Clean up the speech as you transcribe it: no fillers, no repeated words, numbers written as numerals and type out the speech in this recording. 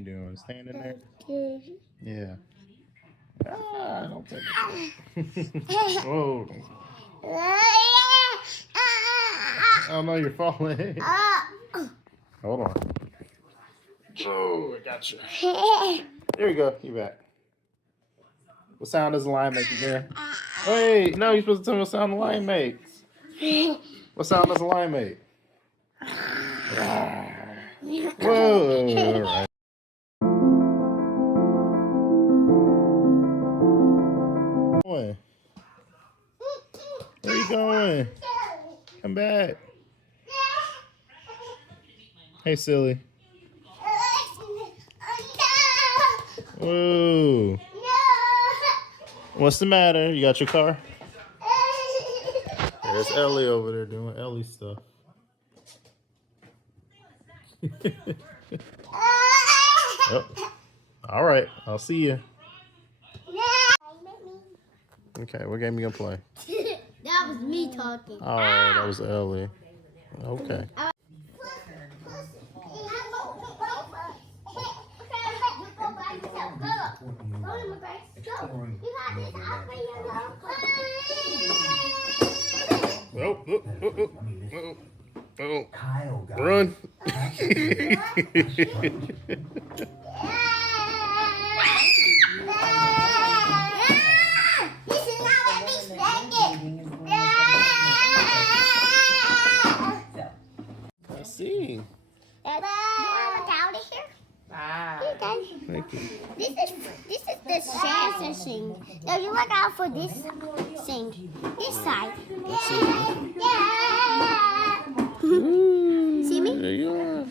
you doing? Standing there? Yeah. Ah, don't take it. Whoa. Oh no, you're falling. Hold on. Oh, I got you. There you go. You back. What sound does a lion make again? Wait, no, you're supposed to tell me what sound a lion makes. What sound does a lion make? Whoa. All right. Where are you going? Come back. Hey, silly. Whoa. What's the matter? You got your car? There's Ellie over there doing Ellie stuff. Oh. All right. I'll see you. Okay, what game you gonna play? That was me talking. Oh, that was Ellie. Okay. Oh. Run. I see. Look out of here. Thank you. This is the Shana thing. Now you look out for this thing. This side. Yeah. See me? There you are.